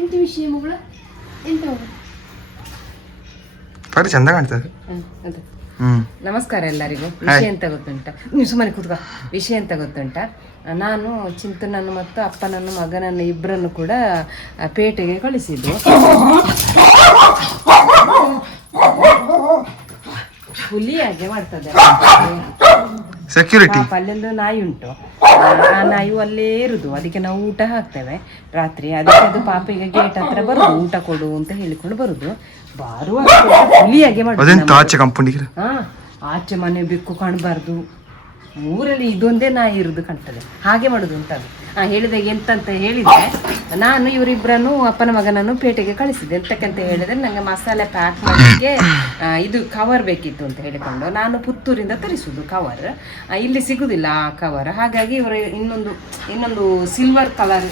ಎಂತ ವಿಷಯ ಮಗಳ ಎಂತ ಬರೀ ಚಂದ ಕಾಣ್ತದೆ. ನಮಸ್ಕಾರ ಎಲ್ಲರಿಗೂ. ವಿಷಯ ಎಂತ ಗೊತ್ತುಂಟ, ನೀವು ಸುಮ್ಮನೆ ಕೂತ್ಕೋ. ವಿಷಯ ಎಂತ ಗೊತ್ತುಂಟ, ನಾನು ಚಿಂತನನ್ನು ಮತ್ತು ಅಪ್ಪನನ್ನು ಮಗನನ್ನು ಇಬ್ಬರನ್ನು ಕೂಡ ಪೇಟೆಗೆ ಕಳಿಸಿದ್ದು. ಹುಲಿ ಹಾಗೆ ಮಾಡ್ತದೆ ಸೆಕ್ಯೂರಿಟಿ. ಅಲ್ಲೊಂದು ನಾಯಿ ಉಂಟು, ಆ ನಾಯಿ ಅಲ್ಲೇ ಇರುದು. ಅದಕ್ಕೆ ನಾವು ಊಟ ಹಾಕ್ತೇವೆ ರಾತ್ರಿ. ಅದಕ್ಕೆ ಅದು ಪಾಪ ಈಗ ಗೇಟ್ ಹತ್ರ ಬರುದು, ಊಟ ಕೊಡು ಅಂತ ಹೇಳಿಕೊಂಡು ಬರುದು. ಬರುವಾಗ ಹುಲಿಯಾಗೆ ಮಾಡುದು. ಆಚೆ ಮನೆ ಬೆಕ್ಕು ಕಾಣಬಾರ್ದು, ಊರಲ್ಲಿ ಇದೊಂದೇ ನಾಯಿ ಇರುದು ಕಾಣ್ತದೆ. ಹಾಗೆ ಮಾಡುದು ಅಂತ ಅದು. ಹೇಳಿದಾಗ ಎಂತಂತ ಹೇಳಿದ್ರೆ, ನಾನು ಇವರಿಬ್ಬರನ್ನು ಅಪ್ಪನ ಮಗನನ್ನು ಪೇಟೆಗೆ ಕಳಿಸಿದ್ದೆ. ಎಂತಕ್ಕಂತ ಹೇಳಿದ್ರೆ, ನಂಗೆ ಮಸಾಲೆ ಪ್ಯಾಕ್ ಮಾಡಲಿಕ್ಕೆ ಇದು ಕವರ್ ಬೇಕಿತ್ತು ಅಂತ ಹೇಳಿಕೊಂಡು ನಾನು ಪುತ್ತೂರಿಂದ ತರಿಸುದು ಕವರ್. ಇಲ್ಲಿ ಸಿಗುದಿಲ್ಲ ಆ ಕವರ್. ಹಾಗಾಗಿ ಇವರು ಇನ್ನೊಂದು ಸಿಲ್ವರ್ ಕಲರ್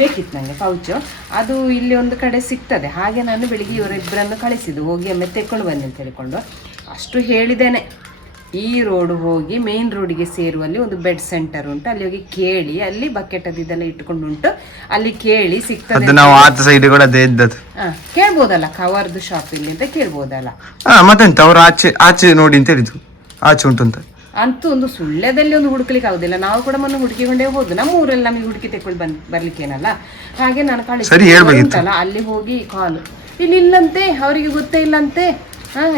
ಬೇಕಿತ್ತು ನನಗೆ ಪೌಚು. ಅದು ಇಲ್ಲಿ ಒಂದು ಕಡೆ ಸಿಗ್ತದೆ. ಹಾಗೆ ನಾನು ಬೆಳಿಗ್ಗೆ ಇವರಿಬ್ಬರನ್ನು ಕಳಿಸಿದ್ದು, ಹೋಗಿ ಒಮ್ಮೆ ತೆಕ್ಕೊಂಡು ಬನ್ನಿ ಅಂತ ಹೇಳಿಕೊಂಡು. ಅಷ್ಟು ಹೇಳಿದ್ದೇನೆ. ಈ ರೋಡ್ ಹೋಗಿ ಮೇನ್ ರೋಡಿಗೆ ಸೇರುವಲ್ಲಿ ಒಂದು ಬೆಡ್ ಸೆಂಟರ್ ಉಂಟು, ಅಲ್ಲಿ ಹೋಗಿ ಕೇಳಿ. ಅಲ್ಲಿ ಬಕೆಟ್ ಅದೆಲ್ಲ ಇಟ್ಕೊಂಡು ಉಂಟು, ಅಲ್ಲಿ ಕೇಳಿ ಸಿಗ್ತದೆ. ಕೇಳ್ಬೋದಲ್ಲ ಕವರ್ದು ಶಾಪ್ ಇಲ್ಲಿ ಅಂತ ಕೇಳ್ಬೋದಲ್ಲ. ಮತ್ತೆಂತ ಅವ್ರು ಆಚೆ ನೋಡಿ ಅಂತ ಹೇಳಿದ್ರು, ಆಚೆ ಉಂಟು ಅಂತ. ಅಂತೂ ಒಂದು ಸುಳ್ಳ್ಯದಲ್ಲಿ ಒಂದು ಹುಡುಕ್ಲಿಕ್ಕೆ ಆಗುದಿಲ್ಲ. ನಾವು ಕೂಡ ಮೊನ್ನೆ ಹುಡುಕಿಕೊಂಡೇ ಹೋದ್. ನಮ್ಮ ಊರಲ್ಲಿ ನಮಗೆ ಹುಡುಕಿ ತೆಕ್ಕೊಂಡು ಬರ್ಲಿಕ್ಕೇನಲ್ಲ. ಹಾಗೆ ನಾನು ಕಳಿಸ್ತಲ್ಲ, ಅಲ್ಲಿ ಹೋಗಿ ಕಾಲು ಇಲ್ಲಿ ಇಲ್ಲಂತೆ, ಅವರಿಗೆ ಗೊತ್ತೇ ಇಲ್ಲಂತೆ.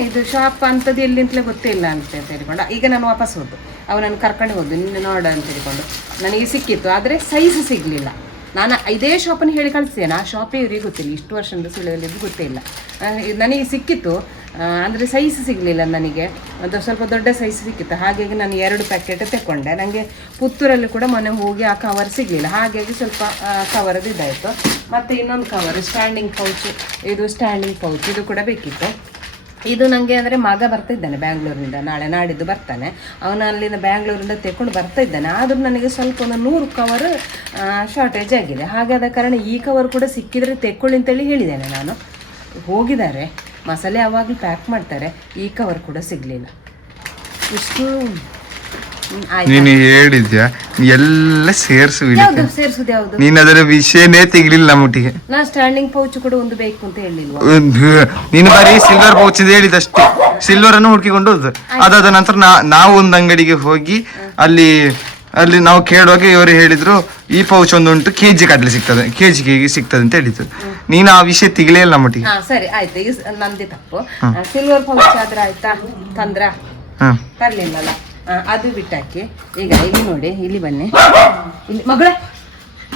ಇದು ಶಾಪ್ ಅಂತದ್ದು ಎಲ್ಲಿ ಅಂತಲೇ ಗೊತ್ತೇ ಇಲ್ಲ ಅಂತ ಹೇಳಿಕೊಂಡು ಈಗ ನಾನು ವಾಪಸ್ ಹೋದ್ದು. ಅವನನ್ನು ಕರ್ಕೊಂಡು ಹೋದ್ದು, ನಿನ್ನೆ ನೋಡ ಅಂತ ಹೇಳಿಕೊಂಡು. ನನಗೆ ಸಿಕ್ಕಿತ್ತು, ಆದರೆ ಸೈಜ್ ಸಿಗಲಿಲ್ಲ. ನಾನು ಇದೇ ಶಾಪನ್ನು ಹೇಳಿ ಕಳಿಸ್ತೇನೆ, ಆ ಶಾಪೇ ಇವರಿಗೆ ಗೊತ್ತಿಲ್ಲ. ಇಷ್ಟು ವರ್ಷದಿಂದ ಸುಳ್ಳಿದ್ದು ಗೊತ್ತೇ ಇಲ್ಲ. ನನಗೆ ಸಿಕ್ಕಿತ್ತು, ಅಂದರೆ ಸೈಜ್ ಸಿಗಲಿಲ್ಲ ನನಗೆ. ಅದು ಸ್ವಲ್ಪ ದೊಡ್ಡ ಸೈಜ್ ಸಿಕ್ಕಿತ್ತು. ಹಾಗಾಗಿ ನಾನು 2 ಪ್ಯಾಕೆಟ್ ತೆಕ್ಕೊಂಡೆ. ನನಗೆ ಪುತ್ತೂರಲ್ಲಿ ಕೂಡ ಮೊನ್ನೆ ಹೋಗಿ ಆ ಕವರ್ ಸಿಗಲಿಲ್ಲ. ಹಾಗಾಗಿ ಸ್ವಲ್ಪ ಕವರದ್ದು ಇದಾಯಿತು. ಮತ್ತು ಇನ್ನೊಂದು ಕವರ್ ಸ್ಟ್ಯಾಂಡಿಂಗ್ ಪೌಚ್, ಇದು ಸ್ಟ್ಯಾಂಡಿಂಗ್ ಪೌಚ್ ಇದು ಕೂಡ ಬೇಕಿತ್ತು. ಇದು ನನಗೆ ಅಂದರೆ ಮಗ ಬರ್ತಾ ಇದ್ದಾನೆ ಬ್ಯಾಂಗ್ಳೂರಿನಿಂದ, ನಾಳೆ ನಾಡಿದ್ದು ಬರ್ತಾನೆ. ಅವನು ಅಲ್ಲಿಂದ ಬ್ಯಾಂಗ್ಳೂರಿಂದ ತೆಕ್ಕೊಂಡು ಬರ್ತಾ ಇದ್ದಾನೆ. ಆದರೂ ನನಗೆ ಸ್ವಲ್ಪ ಒಂದು 100 ಕವರ್ ಶಾರ್ಟೇಜ್ ಆಗಿದೆ. ಹಾಗಾದ ಕಾರಣ ಈ ಕವರ್ ಕೂಡ ಸಿಕ್ಕಿದರೆ ತೆಕ್ಕೊಳ್ಳಿ ಅಂತೇಳಿ ಹೇಳಿದ್ದೇನೆ ನಾನು. ಹೋಗಿದ್ದಾರೆ, ಮಸಾಲೆ ಯಾವಾಗಲೂ ಪ್ಯಾಕ್ ಮಾಡ್ತಾರೆ. ಈ ಕವರ್ ಕೂಡ ಸಿಗಲಿಲ್ಲ. ಇಷ್ಟು ನೀನು ಹೇಳಿದ್ಯಾ ಎಲ್ಲ ಸೇರಿಸುದು ಯಾವುದು? ನೀನು ಅದರ ವಿಷಯನೇ ತೆಗಿಲಿಲ್ಲ ನಮ್ಮೊಟ್ಟಿಗೆ. ನಾ ಸ್ಟ್ಯಾಂಡಿಂಗ್ ಪೌಚ್ ಕೂಡ ಒಂದು ಬೇಕು ಅಂತ ಹೇಳಿಲ್ವಾ? ನೀನು ಬರೀ ಸಿಲ್ವರ್ ಪೌಚ್ ಹೇಳಿದಷ್ಟೇ. ಸಿಲ್ವರ್ ಅನ್ನು ಹುಡುಕಿಕೊಂಡು ಹೋದ. ಅದಾದ ನಂತರ ನಾವು ಒಂದು ಅಂಗಡಿಗೆ ಹೋಗಿ ಅಲ್ಲಿ ನಾವು ಕೇಳುವಾಗ ಇವರು ಹೇಳಿದ್ರು, ಈ ಪೌಚ್ ಒಂದು ಉಂಟು, ಕೆಜಿ ಕಡ್ಲೆ ಸಿಗ್ತದೆ, ಕೆಜಿ ಸಿಗ್ತದೆ ಅಂತ ಹೇಳಿದ್ರು. ನೀನು ಆ ವಿಷಯ ತೆಗಿಲೇ ಇಲ್ಲ ನಮ್ಮೊಟ್ಟಿಗೆ. ಸರಿ ಆಯ್ತು, ಈಗ ನಂದೇ ತಪ್ಪು. ಸಿಲ್ವರ್ ಪೌಚ್ ಆದ್ರೆ ಆಯ್ತಾ, ತಂದ್ರ ತರ್ಲಿಲ್ಲಲ್ಲ, ಅದು ಬಿಟ್ಟಾಕಿ. ಈಗ ಇಲ್ಲಿ ನೋಡಿ, ಇಲ್ಲಿ ಬನ್ನಿ. ಇಲ್ಲಿ ಮಗಳ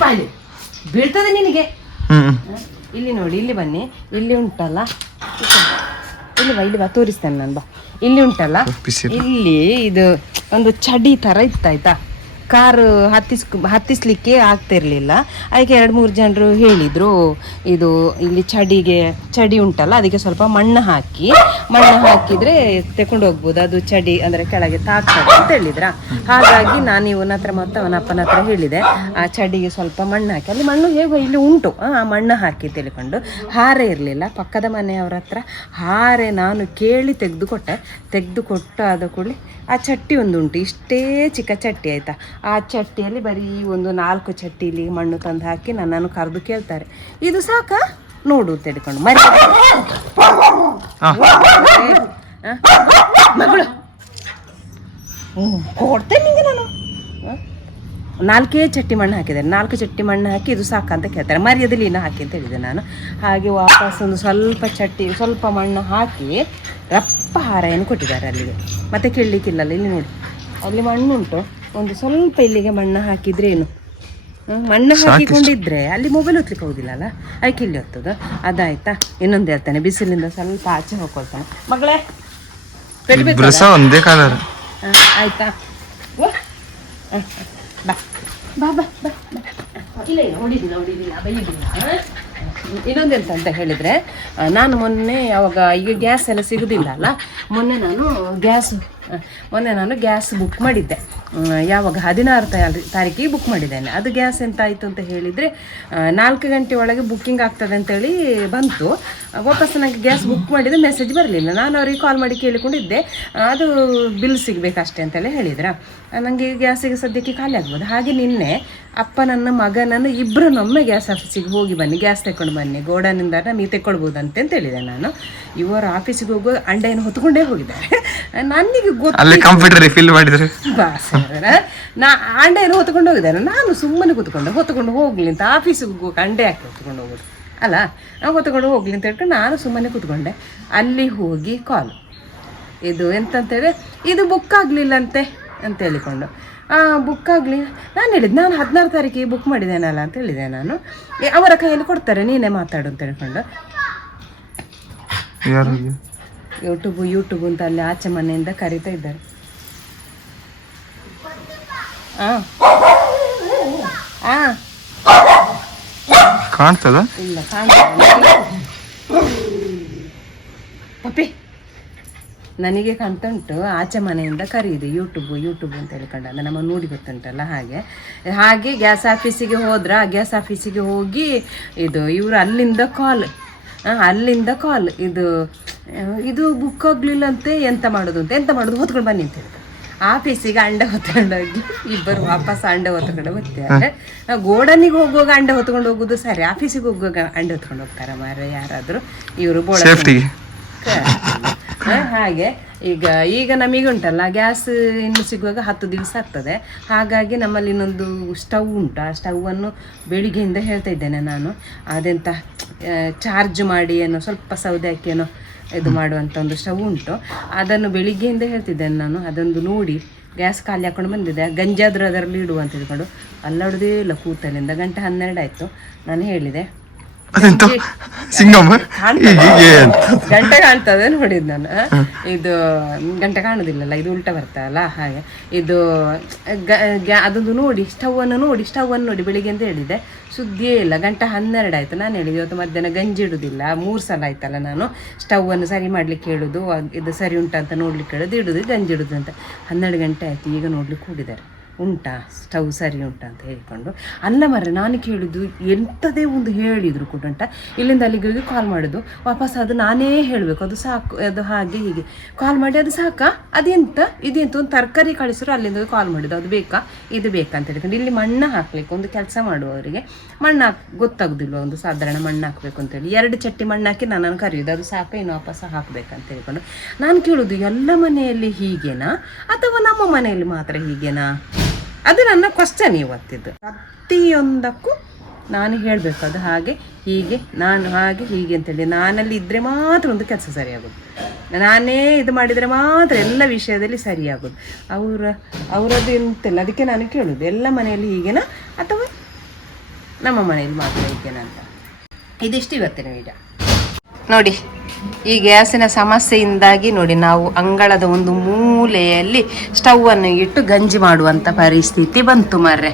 ಬಾಯಿ ಬೀಳ್ತದೆ ನಿನಗೆ. ಇಲ್ಲಿ ನೋಡಿ, ಇಲ್ಲಿ ಬನ್ನಿ. ಇಲ್ಲಿ ಉಂಟಲ್ಲ, ಇಲ್ಲಿ ಬಾ ತೋರಿಸ್ತೇನೆ ನಾನು. ಬಾ, ಇಲ್ಲಿ ಉಂಟಲ್ಲ, ಇಲ್ಲಿ ಇದು ಒಂದು ಚಡಿ ತರ ಇತ್ತಾಯ್ತಾ. ಕಾರು ಹತ್ತಿಸ್ಲಿಕ್ಕೆ ಆಗ್ತಿರ್ಲಿಲ್ಲ. ಅದಕ್ಕೆ 2-3 ಜನರು ಹೇಳಿದ್ರು, ಇದು ಇಲ್ಲಿ ಚಡಿ ಉಂಟಲ್ಲ, ಅದಕ್ಕೆ ಸ್ವಲ್ಪ ಮಣ್ಣು ಹಾಕಿದ್ರೆ ತೆಕೊಂಡು ಹೋಗ್ಬೋದು, ಅದು ಚಡಿ ಅಂದರೆ ಕೆಳಗೆ ತಾಗ್ತದೆ ಅಂತ ಹೇಳಿದ್ರ. ಹಾಗಾಗಿ ನಾನು ಇವನ ಹತ್ರ ಮತ್ತು ಅವನ ಅಪ್ಪನ ಹತ್ರ ಹೇಳಿದೆ, ಆ ಚಡಿಗೆ ಸ್ವಲ್ಪ ಮಣ್ಣು ಹಾಕಿ. ಅಲ್ಲಿ ಮಣ್ಣು ಹೇಗೋ ಇಲ್ಲಿ ಉಂಟು, ಆ ಮಣ್ಣು ಹಾಕಿ ತಿಳ್ಕೊಂಡು. ಹಾರೆ ಇರಲಿಲ್ಲ ಪಕ್ಕದ ಮನೆಯವ್ರ ಹತ್ರ. ಹಾರೆ ನಾನು ಕೇಳಿ ತೆಗೆದುಕೊಟ್ಟು ಆದ ಕೂಡಲೇ ಆ ಚಟ್ಟಿ ಒಂದು ಉಂಟು, ಇಷ್ಟೇ ಚಿಕ್ಕ ಚಟ್ಟಿ ಆಯ್ತಾ. ಆ ಚಟ್ಟಿಯಲ್ಲಿ ಬರೀ ಒಂದು 4 ಚಟ್ಟಿಲಿ ಮಣ್ಣು ತಂದು ಹಾಕಿ ನನ್ನನ್ನು ಕರೆದು ಕೇಳ್ತಾರೆ, ಇದು ಸಾಕಾ ನೋಡು ಅಂತ ಹೇಳಿಕೊಂಡು. ಮಗಳು ಕೊಡ್ತೇನೆ ನಿಂಗೆ ನಾನು. 4 ಚಟ್ಟಿ ಮಣ್ಣು ಹಾಕಿದ್ದಾರೆ. 4 ಚಟ್ಟಿ ಮಣ್ಣು ಹಾಕಿ ಇದು ಸಾಕಾ ಅಂತ ಕೇಳ್ತಾರೆ. ಮರ್ಯಾದಲ್ಲಿ ಇನ್ನು ಹಾಕಿ ಅಂತ ಹೇಳಿದೆ ನಾನು. ಹಾಗೆ ವಾಪಸ್ ಒಂದು ಸ್ವಲ್ಪ ಮಣ್ಣು ಹಾಕಿ ರಪ್ಪ ಹಾರೆಯನ್ನು ಕೊಟ್ಟಿದ್ದಾರೆ ಅಲ್ಲಿಗೆ. ಮತ್ತೆ ಕೇಳಲಿಕ್ಕಿಲ್ಲಲ್ಲ, ಇಲ್ಲಿ ನೋಡಿ ಅಲ್ಲಿ ಮಣ್ಣು ಉಂಟು. ಒಂದು ಸ್ವಲ್ಪ ಇಲ್ಲಿಗೆ ಮಣ್ಣು ಹಾಕಿದ್ರೆ ಏನು, ಮಣ್ಣು ಹಾಕಿಕೊಂಡಿದ್ರೆ ಅಲ್ಲಿ ಮೊಬೈಲ್ ಹೊತ್ಲಿಕ್ಕೆ ಹೋಗುದಿಲ್ಲಲ್ಲ, ಅದಕ್ಕೆ ಇಲ್ಲಿ ಹೊತ್ತದು. ಅದಾಯ್ತಾ. ಇನ್ನೊಂದು ಹೇಳ್ತಾನೆ, ಬಿಸಿಲಿಂದ ಸ್ವಲ್ಪ ಆಚೆ ಹೋಗ್ಕೊಳ್ತಾನೆ. ಮಗಳೇ ಒಂದೇ ಕಾಲರ್ ಆಯ್ತಾ. ಬಾ ಬಾ ಬಾ ಬಾ. ಇಲ್ಲ ಹೊಡಿದಿಲ್ಲ ಬೈದಿಲ್ಲ. ಇನ್ನೊಂದೆಂತ ಅಂತ ಹೇಳಿದರೆ, ನಾನು ಮೊನ್ನೆ ಯಾವಾಗ ಈಗ ಗ್ಯಾಸ್ ಎಲ್ಲ ಸಿಗೋದಿಲ್ಲ ಅಲ್ಲ, ಮೊನ್ನೆ ನಾನು ಗ್ಯಾಸ್ ಬುಕ್ ಮಾಡಿದ್ದೆ. ಯಾವಾಗ 16 ತಾರೀಕಿಗೆ ಬುಕ್ ಮಾಡಿದ್ದೇನೆ. ಅದು ಗ್ಯಾಸ್ ಎಂತ ಆಯಿತು ಅಂತ ಹೇಳಿದರೆ, 4 ಗಂಟೆ ಒಳಗೆ ಬುಕ್ಕಿಂಗ್ ಆಗ್ತದೆ ಅಂತೇಳಿ ಬಂತು. ವಾಪಸ್ ನನಗೆ ಗ್ಯಾಸ್ ಬುಕ್ ಮಾಡಿದರೆ ಮೆಸೇಜ್ ಬರಲಿಲ್ಲ. ನಾನು ಅವ್ರಿಗೆ ಕಾಲ್ ಮಾಡಿ ಕೇಳಿಕೊಂಡಿದ್ದೆ, ಅದು ಬಿಲ್ ಸಿಗಬೇಕಷ್ಟೇ ಅಂತೇಳಿ ಹೇಳಿದ್ರ. ನನಗೆ ಗ್ಯಾಸಿಗೆ ಸದ್ಯಕ್ಕೆ ಖಾಲಿ ಆಗ್ಬೋದು. ಹಾಗೆ ನಿನ್ನೆ ಅಪ್ಪನನ್ನು ಮಗನನ್ನು ಇಬ್ಬರನ್ನೊಮ್ಮೆ ಗ್ಯಾಸ್ ಆಫೀಸಿಗೆ ಹೋಗಿ ಬನ್ನಿ, ಗ್ಯಾಸ್ ತಗೊಂಡು ಬನ್ನಿ, ಗೋಡನಿಂದ ನೀವು ತೆಕ್ಕೊಳ್ಬೋದಂತೆ ಅಂತ ಹೇಳಿದೆ ನಾನು. ಇವರು ಆಫೀಸಿಗೆ ಹೋಗೋ ಅಂಡೆಯನ್ನು ಹೊತ್ಕೊಂಡೇ ಹೋಗಿದ್ದಾರೆ. ನನಗೆ ಕಂಪ್ಯೂಟರ್ ಫಿಲ್ ಮಾಡಿದ್ರೆ ನಾ ಅಂಡೆಯನ್ನು ಹೊತ್ಕೊಂಡು ಹೋಗಿದ್ದಾರೆ. ನಾನು ಸುಮ್ಮನೆ ಹೊತ್ಕೊಂಡು ಹೋಗ್ಲಿ ಅಂತ ಆಫೀಸಿಗೆ ಹೋಗಿ ಅಂಡೆ ಹಾಕಿ ಹೊತ್ಕೊಂಡು ಹೋಗೋದು ಅಲ್ಲ, ನಾವು ಹೊತ್ಕೊಂಡು ಹೋಗ್ಲಿ ಅಂತ ಹೇಳ್ಕೊಂಡು ನಾನು ಸುಮ್ಮನೆ ಕೂತ್ಕೊಂಡೆ. ಅಲ್ಲಿ ಹೋಗಿ ಕಾಲು ಇದು ಎಂತಂತೇಳಿ ಇದು ಬುಕ್ ಆಗಲಿಲ್ಲಂತೆ ಅಂತ ಹೇಳಿಕೊಂಡು ಬುಕ್ ಆಗಲಿ ನಾನು ಹೇಳಿದ್ದು, ನಾನು 16 ತಾರೀಕಿಗೆ ಬುಕ್ ಮಾಡಿದ್ದೇನಲ್ಲ ಅಂತ ಹೇಳಿದೆ ನಾನು. ಅವರ ಕೈಯಲ್ಲಿ ಕೊಡ್ತಾರೆ, ನೀನೇ ಮಾತಾಡು ಅಂತ ಹೇಳ್ಕೊಂಡು ಯೂಟ್ಯೂಬ್ ಅಂತ ಅಲ್ಲಿ ಆಚೆ ಮನೆಯಿಂದ ಕರೀತಾ ಇದ್ದಾರೆ. ಕಾಣ್ತದ ಇಲ್ಲ ಕಾಣ್ತದೆ ಪಪ್ಪಿ, ನನಗೆ ಕಾಣ್ತಾ ಉಂಟು ಆಚೆ ಮನೆಯಿಂದ ಕರೀದೆ ಯೂಟ್ಯೂಬ್ ಅಂತ ಹೇಳ್ಕೊಂಡು, ಅದು ನಮ್ಮ ನೋಡಿ ಗೊತ್ತುಂಟಲ್ಲ. ಹಾಗೆ ಗ್ಯಾಸ್ ಆಫೀಸಿಗೆ ಹೋದ್ರ, ಗ್ಯಾಸ್ ಆಫೀಸಿಗೆ ಹೋಗಿ ಇದು ಇವರು ಅಲ್ಲಿಂದ ಕಾಲ್ ಇದು ಬುಕ್ ಆಗಲಿಲ್ಲಂತೆ, ಎಂತ ಮಾಡೋದು ಹೊತ್ಕೊಂಡು ಬನ್ನಿ ಅಂತ ಹೇಳಿದ್ರು. ಆಫೀಸಿಗೆ ಅಂಡೆ ಹೊತ್ಕೊಂಡು ಹೋಗಿ ಇಬ್ಬರು ವಾಪಸ್ ಅಂಡೆ ಹೊತ್ಕೊಂಡು ಬರ್ತಾರೆ. ಗೋಡನಿಗೆ ಹೋಗುವಾಗ ಅಂಡೆ ಹೊತ್ಕೊಂಡು ಹೋಗುದು ಸರಿ, ಆಫೀಸಿಗೆ ಹೋಗುವಾಗ ಅಂಡೆ ಹೊತ್ಕೊಂಡು ಹೋಗ್ತಾರೆ ಮಾರ್ರೆ ಯಾರಾದರೂ. ಇವರು ಹಾಗೆ ಈಗ ನಮಗೆ ಉಂಟಲ್ಲ ಗ್ಯಾಸ್ ಇನ್ನು ಸಿಗುವಾಗ 10 ದಿವಸ ಆಗ್ತದೆ. ಹಾಗಾಗಿ ನಮ್ಮಲ್ಲಿ ಇನ್ನೊಂದು ಸ್ಟವ್ ಉಂಟು. ಆ ಸ್ಟವನ್ನು ಬೆಳಿಗ್ಗೆಯಿಂದ ಹೇಳ್ತಾ ಇದ್ದೇನೆ ನಾನು, ಅದೆಂತ ಚಾರ್ಜ್ ಮಾಡಿ ಏನೋ ಸ್ವಲ್ಪ ಸೌದೆ ಹಾಕಿ ಏನೋ ಇದು ಮಾಡುವಂಥ ಒಂದು ಸ್ಟವ್ ಉಂಟು. ಅದನ್ನು ಬೆಳಿಗ್ಗೆಯಿಂದ ಹೇಳ್ತಿದ್ದೇನೆ ನಾನು. ಅದೊಂದು ನೋಡಿ ಗ್ಯಾಸ್ ಖಾಲಿ ಹಾಕೊಂಡು ಬಂದಿದ್ದೆ, ಗಂಜಾದರೂ ಅದರಲ್ಲಿ ಇಡುವ ಅಂತ ಹೇಳ್ಕೊಂಡು ಅಲ್ಲಾಡೋದೇ ಇಲ್ಲ ಕೂತಲಿಂದ. 12 ಆಯಿತು. ನಾನು ಹೇಳಿದೆ ಗಂಟೆ ಕಾಣ್ತದೆ ನೋಡಿದ್ ನಾನು. ಇದು ಗಂಟೆ ಕಾಣುದಿಲ್ಲಲ್ಲ, ಇದು ಉಲ್ಟಾ ಬರ್ತಲ್ಲ. ಹಾಗೆ ಇದು ಅದೊಂದು ನೋಡಿ ಸ್ಟವನ್ನು ನೋಡಿ ಬೆಳಿಗ್ಗೆ ಅಂತ ಹೇಳಿದೆ, ಸುದ್ದಿಯೇ ಇಲ್ಲ. 12 ಆಯಿತು. ನಾನು ಹೇಳಿದೆ ಇವತ್ತು ಮಧ್ಯಾಹ್ನ ಗಂಜಿ ಇಡುದಿಲ್ಲ, 3 ಸಲ ಆಯ್ತಲ್ಲ ನಾನು ಸ್ಟವನ್ನು ಸರಿ ಮಾಡ್ಲಿಕ್ಕೆ ಹೇಳುದು, ಇದು ಸರಿ ಉಂಟಾ ಅಂತ ನೋಡ್ಲಿಕ್ಕೆ ಹೇಳೋದು, ಇಡುದು ಗಂಜಿ ಇಡುದು ಅಂತ. 12 ಗಂಟೆ ಆಯ್ತು. ಈಗ ನೋಡ್ಲಿಕ್ಕೆ ಹೋಗಿದ್ದಾರೆ ಉಂಟಾ ಸ್ಟವ್ ಸರಿ ಉಂಟಾ ಅಂತ ಹೇಳಿಕೊಂಡು. ಅಲ್ಲ ಮರ್ರೆ, ನಾನು ಕೇಳಿದ್ದು ಎಂಥದೇ ಒಂದು ಹೇಳಿದ್ರು ಕೂಡ ಉಂಟಾ, ಇಲ್ಲಿಂದ ಅಲ್ಲಿಗೆ ಹೋಗಿ ಕಾಲ್ ಮಾಡೋದು, ವಾಪಸ್ ಅದು ನಾನೇ ಹೇಳಬೇಕು, ಅದು ಸಾಕು, ಅದು ಹಾಗೆ ಹೀಗೆ ಕಾಲ್ ಮಾಡಿ ಅದು ಸಾಕಾ, ಇದೆಂತ ಒಂದು ತರಕಾರಿ ಕಳಿಸಿದ್ರು ಅಲ್ಲಿಂದ ಹೋಗಿ ಕಾಲ್ ಮಾಡೋದು, ಅದು ಬೇಕಾ ಇದು ಬೇಕಾ ಅಂತ ಹೇಳ್ಕೊಂಡು. ಇಲ್ಲಿ ಮಣ್ಣು ಹಾಕ್ಲಿಕ್ಕೆ ಒಂದು ಕೆಲಸ ಮಾಡುವವರಿಗೆ ಮಣ್ಣು ಗೊತ್ತಾಗೋದಿಲ್ವ, ಒಂದು ಸಾಧಾರಣ ಮಣ್ಣು ಹಾಕಬೇಕು ಅಂತೇಳಿ 2 ಚಟ್ಟಿ ಮಣ್ಣು ಹಾಕಿ ನನ್ನನ್ನು ಕರೆಯೋದು, ಅದು ಸಾಕ ಇನ್ನು ವಾಪಸ್ ಹಾಕಬೇಕಂತ ಹೇಳ್ಕೊಂಡು. ನಾನು ಕೇಳೋದು ಎಲ್ಲ ಮನೆಯಲ್ಲಿ ಹೀಗೇನಾ ಅಥವಾ ನಮ್ಮ ಮನೆಯಲ್ಲಿ ಮಾತ್ರ ಹೀಗೇನಾ? ಅದು ನನ್ನ ಕ್ವಶ್ಚನ್ ಇವತ್ತಿದ್ದು. ಪ್ರತಿಯೊಂದಕ್ಕೂ ನಾನು ಹೇಳಬೇಕು, ಅದು ಹಾಗೆ ಹೀಗೆ, ನಾನು ಹಾಗೆ ಹೀಗೆ ಅಂತೇಳಿ. ನಾನಲ್ಲಿ ಇದ್ದರೆ ಮಾತ್ರ ಒಂದು ಕೆಲಸ ಸರಿಯಾಗೋದು, ನಾನೇ ಇದು ಮಾಡಿದರೆ ಮಾತ್ರ ಎಲ್ಲ ವಿಷಯದಲ್ಲಿ ಸರಿಯಾಗೋದು. ಅವರದ್ದು ಎಂತೆಲ್ಲ. ಅದಕ್ಕೆ ನಾನು ಕೇಳೋದು ಎಲ್ಲ ಮನೆಯಲ್ಲಿ ಹೀಗೇನಾ ಅಥವಾ ನಮ್ಮ ಮನೆಯಲ್ಲಿ ಮಾತ್ರ ಹೀಗೇನಾ ಅಂತ. ಇದಿಷ್ಟು ಇವತ್ತಿನ ವಿಡಿಯೋ ನೋಡಿ. ಈ ಗ್ಯಾಸಿನ ಸಮಸ್ಯೆಯಿಂದಾಗಿ ನೋಡಿ ನಾವು ಅಂಗಳದ ಒಂದು ಮೂಲೆಯಲ್ಲಿ ಸ್ಟವನ್ನು ಇಟ್ಟು ಗಂಜಿ ಮಾಡುವಂಥ ಪರಿಸ್ಥಿತಿ ಬಂತು ಮಾರ್ರೆ.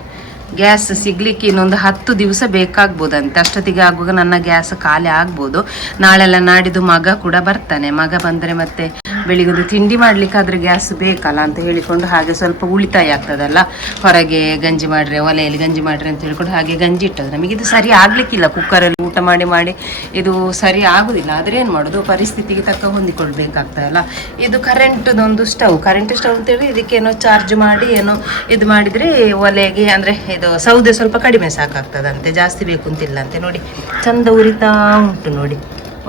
ಗ್ಯಾಸ್ ಸಿಗ್ಲಿಕ್ಕೆ ಇನ್ನೊಂದು 10 ದಿವಸ ಬೇಕಾಗ್ಬೋದಂತೆ. ಅಷ್ಟೊತ್ತಿಗೆ ಆಗುವಾಗ ನನ್ನ ಗ್ಯಾಸ್ ಖಾಲಿ ಆಗ್ಬೋದು. ನಾಳೆಲ್ಲ ನಾಡಿದ್ದು ಮಗ ಕೂಡ ಬರ್ತಾನೆ. ಮಗ ಬಂದರೆ ಮತ್ತೆ ಬೆಳಿಗ್ಗೆ ತಿಂಡಿ ಮಾಡ್ಲಿಕ್ಕಾದ್ರೆ ಗ್ಯಾಸ್ ಬೇಕಲ್ಲ ಅಂತ ಹೇಳಿಕೊಂಡು ಹಾಗೆ ಸ್ವಲ್ಪ ಉಳಿತಾಯ ಆಗ್ತದಲ್ಲ, ಹೊರಗೆ ಗಂಜಿ ಮಾಡ್ರೆ ಒಲೆಯಲ್ಲಿ ಗಂಜಿ ಮಾಡ್ರೆ ಅಂತ ಹೇಳ್ಕೊಂಡು ಹಾಗೆ ಗಂಜಿ ಇಟ್ಟದ್ದು. ನಮಗೆ ಇದು ಸರಿ ಆಗ್ಲಿಕ್ಕಿಲ್ಲ, ಕುಕ್ಕರಲ್ಲಿ ಊಟ ಮಾಡಿ ಇದು ಸರಿ ಆಗುದಿಲ್ಲ. ಆದರೆ ಏನು ಮಾಡೋದು, ಪರಿಸ್ಥಿತಿಗೆ ತಕ್ಕ ಹೊಂದಿಕೊಳ್ಬೇಕಾಗ್ತದಲ್ಲ. ಇದು ಕರೆಂಟ್ದೊಂದು ಕರೆಂಟ್ ಸ್ಟವ್ ಅಂತೇಳಿ ಇದಕ್ಕೇನೋ ಚಾರ್ಜ್ ಮಾಡಿ ಏನೋ ಇದು ಮಾಡಿದರೆ ಒಲೆಗೆ ಅಂದರೆ ಇದು ಸೌದೆ ಸ್ವಲ್ಪ ಕಡಿಮೆ ಸಾಕಾಗ್ತದಂತೆ, ಜಾಸ್ತಿ ಬೇಕು ಅಂತಿಲ್ಲ ಅಂತೆ. ನೋಡಿ ಚಂದ ಉರಿತಾ ಉಂಟು ನೋಡಿ.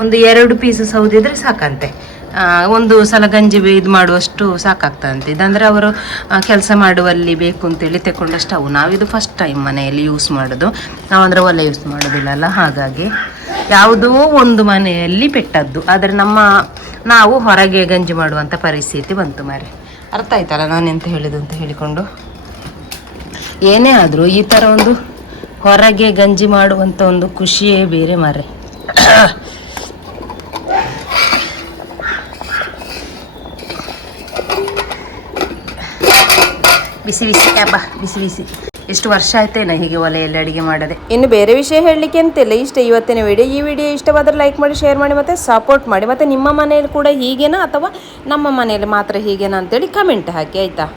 ಒಂದು 2 ಪೀಸ್ ಸೌದೆ ಇದ್ರೆ ಸಾಕಂತೆ, ಒಂದು ಸಲ ಗಂಜಿ ಇದು ಮಾಡುವಷ್ಟು ಸಾಕಾಗ್ತದಂತೆ. ಇದಂದರೆ ಅವರು ಕೆಲಸ ಮಾಡುವಲ್ಲಿ ಬೇಕು ಅಂತೇಳಿ ತಗೊಂಡ ಸ್ಟವ್. ನಾವಿದು ಫಸ್ಟ್ ಟೈಮ್ ಮನೆಯಲ್ಲಿ ಯೂಸ್ ಮಾಡೋದು, ನಾವಂದರೆ ಒಲೆ ಯೂಸ್ ಮಾಡೋದಿಲ್ಲಲ್ಲ. ಹಾಗಾಗಿ ಯಾವುದೋ ಒಂದು ಮನೆಯಲ್ಲಿ ಪೆಟ್ಟದ್ದು, ಆದರೆ ನಾವು ಹೊರಗೆ ಗಂಜಿ ಮಾಡುವಂಥ ಪರಿಸ್ಥಿತಿ ಬಂತು ಮಾರೆ. ಅರ್ಥ ಆಯ್ತಲ್ಲ ನಾನೆಂತ ಹೇಳಿದ್ದು ಅಂತ ಹೇಳಿಕೊಂಡು. ಏನೇ ಆದರೂ ಈ ಥರ ಒಂದು ಹೊರಗೆ ಗಂಜಿ ಮಾಡುವಂಥ ಒಂದು ಖುಷಿಯೇ ಬೇರೆ ಮಾರೆ. ಬಿಸಿ ಬಿಸಿ ಎಷ್ಟು ವರ್ಷ ಆಯ್ತೇನ ಹೀಗೆ ಒಲೆಯಲ್ಲಿ ಅಡಿಗೆ ಮಾಡದೆ. ಇನ್ನು ಬೇರೆ ವಿಷಯ ಹೇಳಲಿಕ್ಕೆ ಅಂತಿಲ್ಲ. ಇವತ್ತಿನ ವಿಡಿಯೋ. ಈ ವಿಡಿಯೋ ಇಷ್ಟವಾದರೆ ಲೈಕ್ ಮಾಡಿ, ಶೇರ್ ಮಾಡಿ, ಮತ್ತು ಸಪೋರ್ಟ್ ಮಾಡಿ. ಮತ್ತು ನಿಮ್ಮ ಮನೆಯಲ್ಲಿ ಕೂಡ ಹೀಗೇನಾ ಅಥವಾ ನಮ್ಮ ಮನೆಯಲ್ಲಿ ಮಾತ್ರ ಹೀಗೇನಾ ಅಂತೇಳಿ ಕಮೆಂಟ್ ಹಾಕಿ ಆಯಿತಾ.